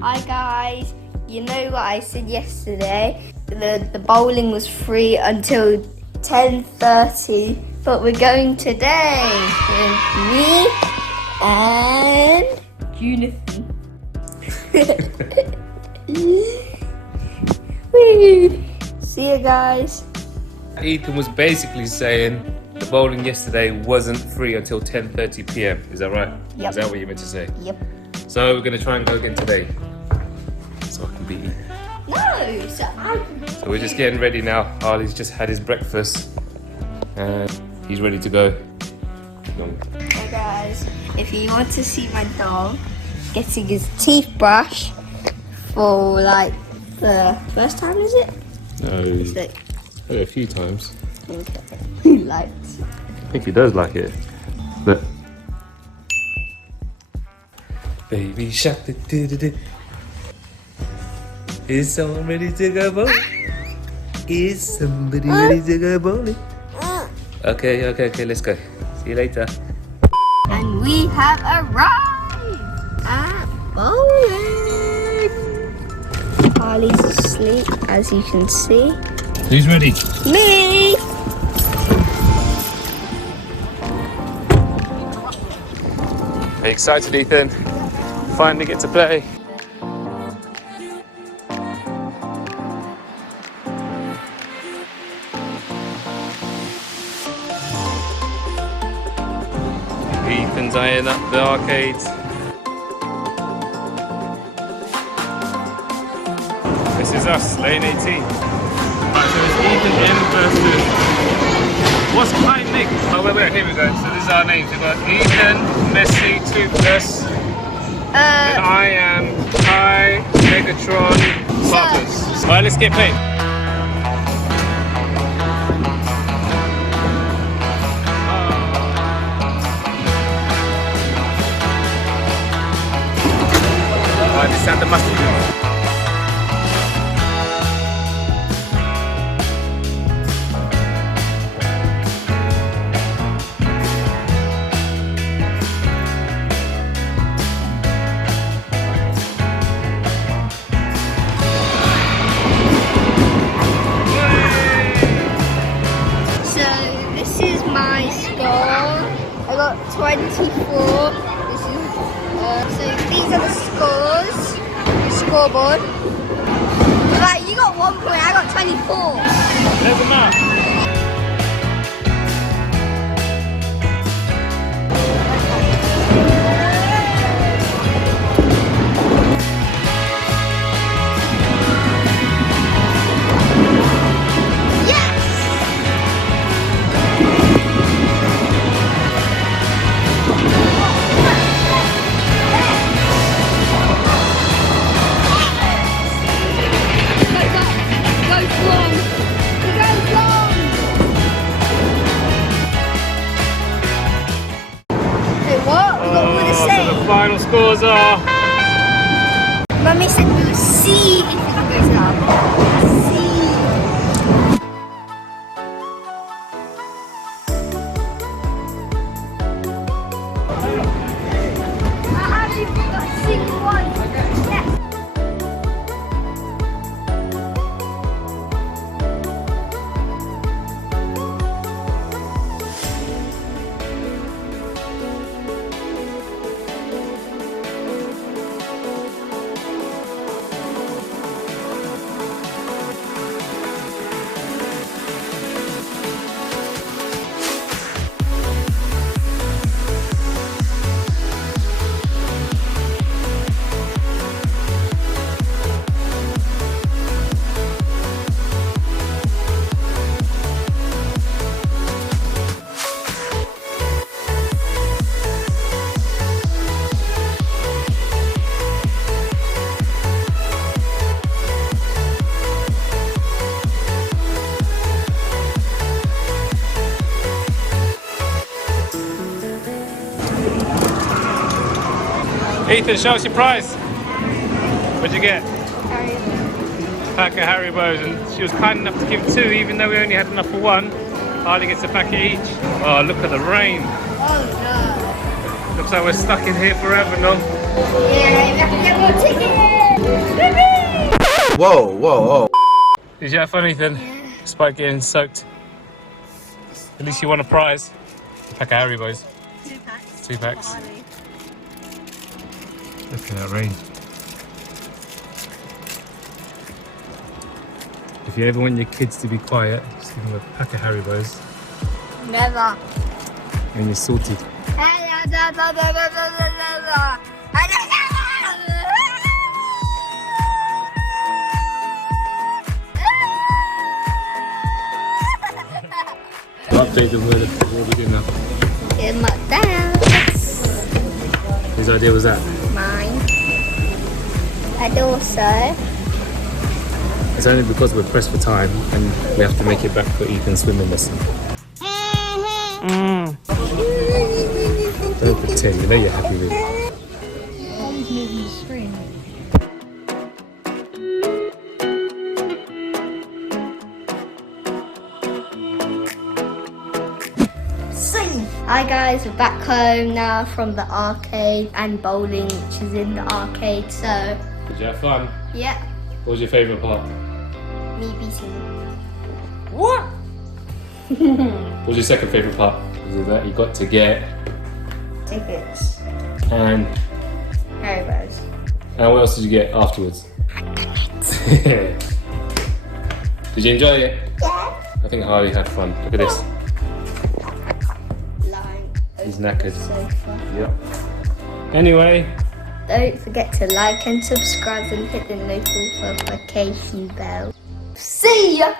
Hi guys, you know what I said yesterday? The bowling was free until 10:30, but we're going today with me and Jonathan. See you guys. Ethan was basically saying the bowling yesterday wasn't free until 10:30 p.m. Is that right? Yep. Is that what you meant to say? Yep. So we're going to try and go again today. So I can beat Ethan. No, so So we're just getting ready now. Harley's just had his breakfast and he's ready to go. Hey guys, if you want to see my dog getting his teeth brushed for like the first time, is it? No, It's like, a few times. okay. Who likes? I think he does like it. But baby shark, do. Is someone ready to go bowling? Is somebody ready to go bowling? Okay, let's go. See you later. And we have arrived at bowling. Harley's asleep, as you can see. Who's ready? Me! Are you excited, Ethan? Finally get to play. Ethan's eyeing up the arcades. This is us, lane 18. Right, so it's Ethan in versus... What's my nick? Oh, wait, here we go. So this is our names. We've got Ethan, Messi, Toothless. And I am Kai, Megatron, Sarkis. Alright, let's get playing. Alright, this sound the mustard. My score, I got 24. This is so these are the scores, the scoreboard. Like you got 1 point, I got 24. There's a map. Final scores are... Mummy said we will see if it goes up. See. I haven't got a single one. Yes. Ethan, show us your prize. What'd you get? Haribo. Pack of Haribos, and she was kind enough to give 2, even though we only had enough for 1. Harley gets a packet each. Oh, look at the rain. Oh no. Looks like we're stuck in here forever, no? Yeah, we have to get more tickets. Whoa, whoa, whoa. Did you have fun, Ethan? Yeah. Despite getting soaked. At least you won a prize. A pack of Haribos. 2 packs. 2 packs. For Harley. Look at that rain. If you ever want your kids to be quiet, just give them a pack of Haribos Never. and you're sorted. Update them with what we do now. In McDonald's. Whose idea was that? Mine. And also, It's only because we're pressed for time and we have to make it back for Ethan's swimming lesson. Don't pretend, you know you're happy with it. Mom's moving the screen. hi guys, we're back home now from the arcade and bowling, which is in the arcade. So, Did you have fun? yeah, What was your favourite part? me beating. What? What was your second favourite part? Was it that you got to get Tickets. and Haribos. what else did you get afterwards? Did you enjoy it? Yeah. I think Harley had fun. Look at this. Lying. He's knackered. Sofa. Yep. Anyway, Don't forget to like and subscribe and hit the notification bell. See ya!